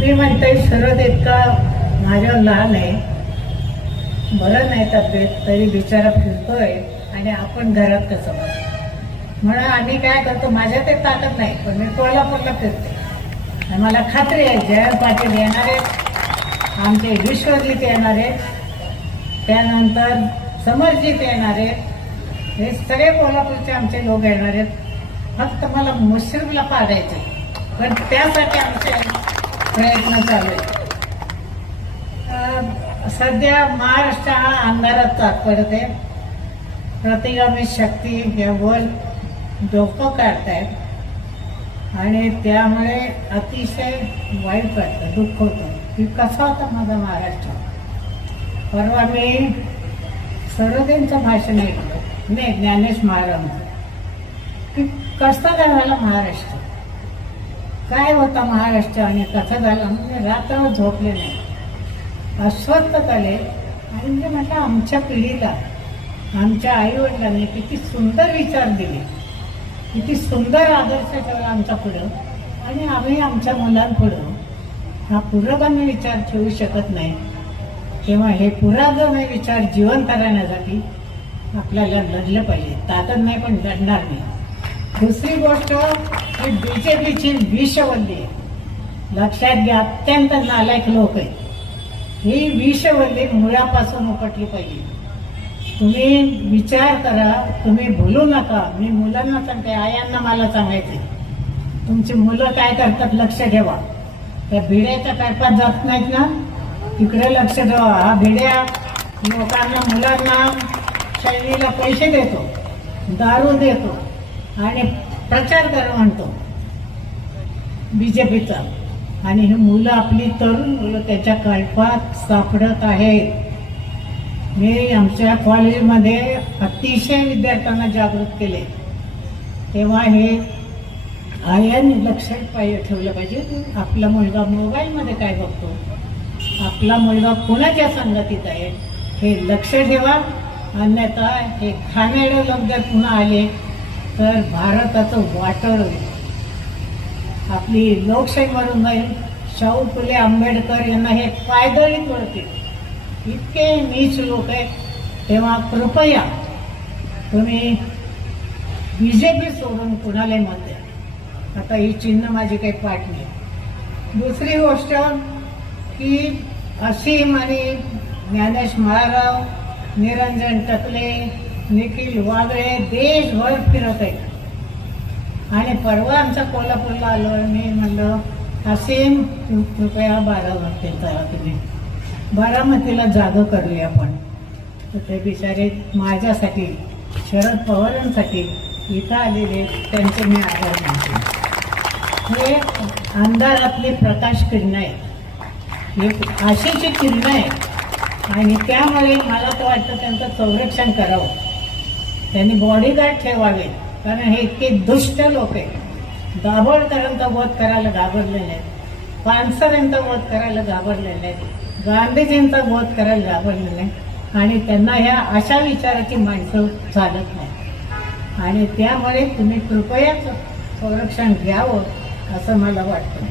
मी म्हणते शरद इतका माझ्यावर लहान आहे. बरं नाही तब्येत तरी बिचारा फिरतोय आणि आपण घरात कसं बस? म्हणून आम्ही काय करतो माझ्या ते ताकद नाही पण मी कोल्हापूरला फिरते. आणि मला खात्री आहे जयंत पाटील येणार आहेत आमचे विश्वजीत येणार आहेत त्यानंतर समरजीत येणार आहेत हे सगळे कोल्हापूरचे आमचे लोक येणार. आहेत फक्त मला मुश्रीफला पाडायचे पण त्यासाठी आमचे प्रयत्न चालू आहे सध्या महाराष्ट्र हा अंधारात तात्पडत आहे. प्रतिगामी शक्ती यावर डोकं काढतायत. आणि त्यामुळे अतिशय वाईट वाटतं दुःख होतं. की कसा होता माझा महाराष्ट्र? परवा मी सरोदेंचं भाषण ऐकलं. नाही ज्ञानेश महाराजांचं की कसं काय झाला महाराष्ट्र? काय होता महाराष्ट्र? आणि कसा झाला म्हणजे रात्र झोपले नाही. अस्वस्थ झाले आणि म्हणजे म्हटलं आमच्या पिढीला आमच्या आईवडिलांनी किती सुंदर विचार दिले. किती सुंदर आदर्श ठेवला आमच्या पुढं. आणि आम्ही आमच्या मुलांपुढं हा पुरोगामी विचार ठेवू शकत नाही. तेव्हा हे पुरागामी विचार जिवंत राहण्यासाठी आपल्याला लढलं पाहिजे. ताकद नाही पण लढणार नाही. दुसरी गोष्ट ही बीजेपीची विषवल्ली आहे. लक्षात घ्या अत्यंत नालायक लोक आहेत. ही विषवल्ली मुळापासून उपटली पाहिजे. तुम्ही विचार करा तुम्ही भूलू नका. मी मुलांना सांगते आयांना मला सांगायचे तुमची मुलं काय करतात लक्ष ठेवा. त्या भिड्याच्या टायपात जात नाहीत ना? तिकडे लक्ष ठेवा. हा भिड्या लोकांना मुलांना शैलीला पैसे देतो दारू देतो. आणि प्रचार कर म्हणतो. बीजेपीचा. आणि हे मुलं आपली तरुण मुलं त्याच्या कळपात सापडत आहेत. मी आमच्या कॉलेजमध्ये अतिशय विद्यार्थ्यांना जागृत केले. तेव्हा हे आयांनी लक्षात पाहिजे ठेवलं पाहिजे आपला मुलगा मोबाईलमध्ये काय बघतो? आपला मुलगा कोणाच्या संगतीत आहे? हे लक्ष ठेवा. अन्यथा हे घाणेरडे लोक जर पुन्हा आले तर भारताचं वाटळ आपली लोकशाही म्हणून जाईल शाहू फुले आंबेडकर यांना हे पायदळी तोडतील इतके नीच लोक आहेत. तेव्हा कृपया तुम्ही बी जे पी सोडून कुणालाही मत द्या. आता ही चिन्ह माझी काही पाठ नाही. दुसरी गोष्ट की असीम आणि ज्ञानेश महाराव निरंजन टकले निखिल वागळे देशभर फिरत आहेत. आणि परवा आमचा कोल्हापूरला आलो मी म्हणलं असेम कृपया बारामतीला चला तुम्ही. बारामतीला जागं करूया आपण. तर ते बिचारे माझ्यासाठी शरद पवारांसाठी इथं आलेले त्यांचे मी आभार मानते. हे अंधारातले प्रकाश किरण आहेत. एक आशेची किरण आहेत. आणि त्यामुळे मला तर वाटतं त्यांचं संरक्षण करावं. त्यांनी बॉडीगार्ड ठेवावे. कारण हे इतके दुष्ट लोक आहेत. दाभोळकरांचा वध करायला घाबरलेले आहेत. पानसरेंचा वध करायला घाबरलेले आहेत. गांधीजींचा वध करायला घाबरलेले आहेत. आणि त्यांना ह्या अशा विचाराची माणसं चालत नाही आणि त्यामुळे तुम्ही कृपयाच संरक्षण घ्यावं असं मला वाटतं.